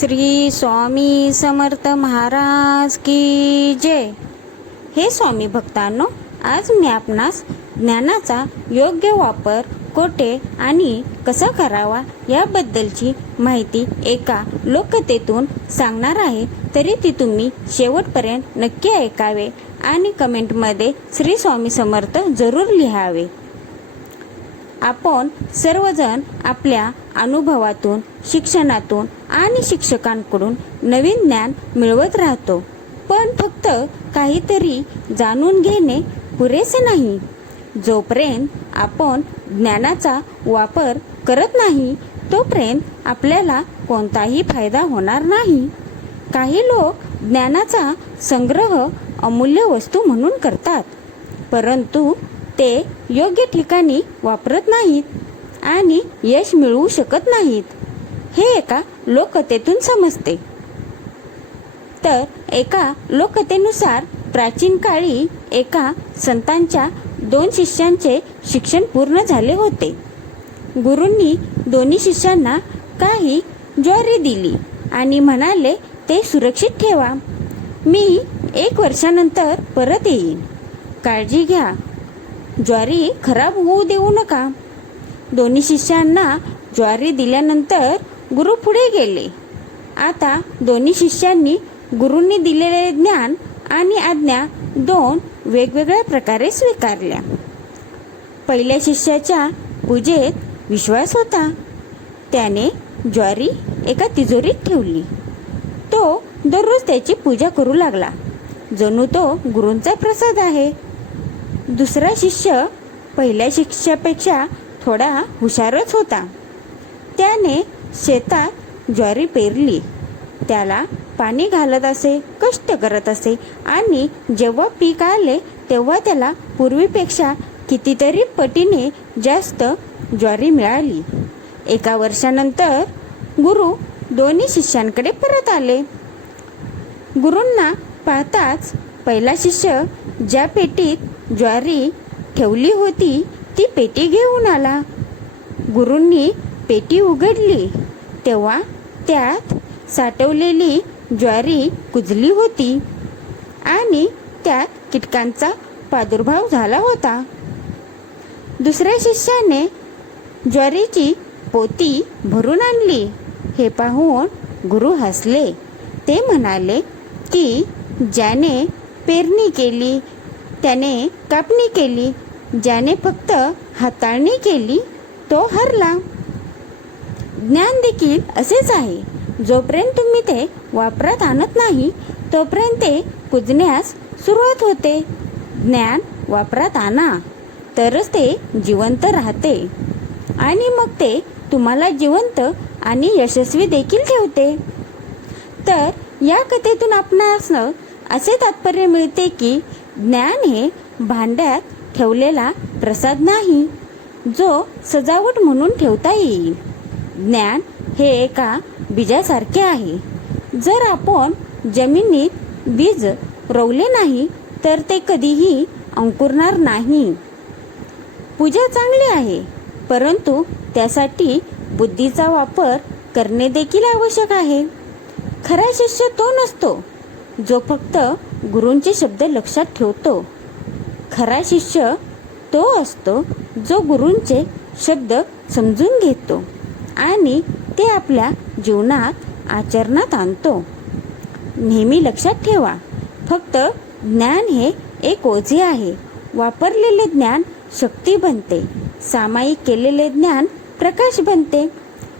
श्री स्वामी समर्थ महाराज की जय. हे स्वामी भक्तांनो आज मी आपणास ज्ञानाचा योग्य वापर कोठे आणि कसा करावा याबद्दलची माहिती एका लोकतेतून सांगणार आहे. तरी ती तुम्ही शेवटपर्यंत नक्की ऐकावे आणि कमेंटमध्ये श्री स्वामी समर्थ जरूर लिहावे. आपण सर्वजण आपल्या अनुभवातून शिक्षणातून आणि शिक्षकांकडून नवीन ज्ञान मिळवत राहतो. पण फक्त काहीतरी जाणून घेणे पुरेसे नाही. जोपर्यंत आपण ज्ञानाचा वापर करत नाही तोपर्यंत आपल्याला कोणताही फायदा होणार नाही. काही लोक ज्ञानाचा संग्रह अमूल्य वस्तू म्हणून करतात परंतु ते योग्य ठिकाणी वापरत नाहीत आणि यश मिळवू शकत नाहीत. हे एका लोककथेतून समजते. तर एका लोककथेनुसार प्राचीन काळी एका संतांच्या दोन शिष्यांचे शिक्षण पूर्ण झाले होते. गुरूंनी दोन्ही शिष्यांना काही ज्वारी दिली आणि म्हणाले ते सुरक्षित ठेवा. मी एक वर्षानंतर परत येईन. काळजी घ्या. ज्वारी खराब होऊ देऊ नका. दोन्ही शिष्यांना ज्वारी दिल्यानंतर गुरु पुढे गेले. आता दोन्ही शिष्यांनी गुरूंनी दिलेले ज्ञान आणि आज्ञा दोन वेगवेगळ्या प्रकारे स्वीकारल्या. पहिल्या शिष्याच्या पूजेत विश्वास होता. त्याने ज्वारी एका तिजोरीत ठेवली. तो दररोज त्याची पूजा करू लागला. जणू तो गुरूंचा प्रसाद आहे. दुसरा शिष्य पहिल्या शिष्यापेक्षा थोडा हुशारच होता. त्याने शेतात ज्वारी पेरली. त्याला पाणी घालत असे कष्ट करत असे आणि जेव्हा पीक आले तेव्हा त्याला पूर्वीपेक्षा कितीतरी पटीने जास्त ज्वारी मिळाली. एका वर्षानंतर गुरु दोन्ही शिष्यांकडे परत आले. गुरूंना पाहताच पहिला शिष्य ज्या पेटीत ज्वारी ठेवली होती ती पेटी घेऊन आला. गुरूंनी पेटी उघडली. तेव्हा त्यात साठवलेली ज्वारी कुजली होती आणि त्यात कीटकांचा प्रादुर्भाव झाला होता. दुसऱ्या शिष्याने ज्वारीची पोती भरून आणली. हे पाहून गुरु हसले. ते म्हणाले की ज्याने पेरणी केली त्याने कापणी केली. ज्याने फक्त हाताळणी केली तो हरला. ज्ञान देखील असेच आहे. जोपर्यंत तुम्ही ते वापरात आणत नाही तोपर्यंत ते कुजण्यास सुरुवात होते. ज्ञान वापरात आणा तरच ते जिवंत राहते. आणि मग ते तुम्हाला जिवंत आणि यशस्वी देखील ठेवते. तर या कथेतून आपणास असे तात्पर्य मिळते की ज्ञान हे भांड्यात ठेवलेला प्रसाद नाही जो सजावट म्हणून ठेवता येईल. ज्ञान हे एका बीजासारखे आहे. जर आपण जमिनीत बीज रोवले नाही तर ते कधीही अंकुरणार नाही. पूजा चांगली आहे परंतु त्यासाठी बुद्धीचा वापर करणे देखील आवश्यक आहे. खरा शिष्य तो नसतो जो फक्त गुरूंचे शब्द लक्षात ठेवतो. खरा शिष्य तो असतो जो गुरूंचे शब्द समजून घेतो आणि ते आपल्या जीवनात आचरणात आणतो. नेहमी लक्षात ठेवा फक्त ज्ञान हे एक ओझे आहे. वापरलेले ज्ञान शक्ती बनते सामायिक केलेले ज्ञान प्रकाश बनते.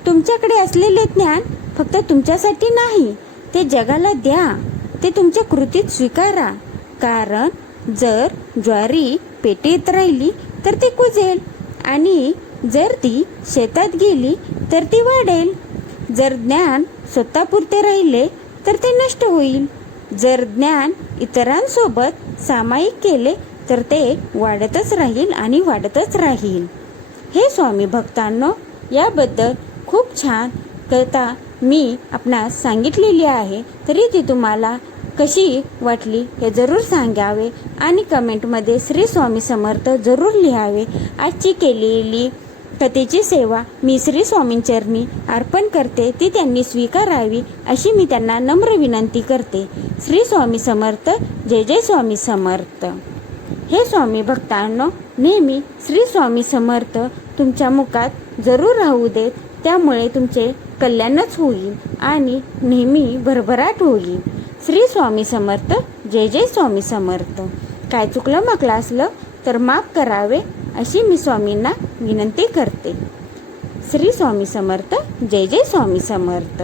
तुमच्याकडे असलेले ज्ञान फक्त तुमच्यासाठी नाही ते जगाला द्या. ते तुमच्या कृतीत स्वीकारा. कारण जर ज्वारी पेटीत राहिली तर ती कुजेल. आणि जर ती शेतात गेली तर ती वाढेल. जर ज्ञान स्वतःपुरते राहिले तर ते नष्ट होईल. जर ज्ञान इतरांसोबत सामायिक केले तर ते वाढतच राहील आणि वाढतच राहील. हे स्वामी भक्तांनो याबद्दल खूप छान कथा मी आपणास सांगितलेली आहे. तरी ती तुम्हाला कशी वाटली हे जरूर सांगावे आणि कमेंटमध्ये श्री स्वामी समर्थ जरूर लिहावे. आजची केलेली कथेची सेवा मी श्री स्वामींचरणी अर्पण करते ती त्यांनी स्वीकारावी अशी मी त्यांना नम्र विनंती करते. श्री स्वामी समर्थ जय जय स्वामी समर्थ. हे स्वामी भक्तांनो नेहमी श्री स्वामी समर्थ तुमच्या मुखात जरूर राहू देत त्यामुळे तुमचे कल्याणच होईल आणि नेहमी भरभराट होईल. श्री स्वामी समर्थ जय जय स्वामी समर्थ. काय चुकलं मागलं असलं तर माफ करावे अशी मी स्वामींना विनंती करते. श्री स्वामी समर्थ जय जय स्वामी समर्थ.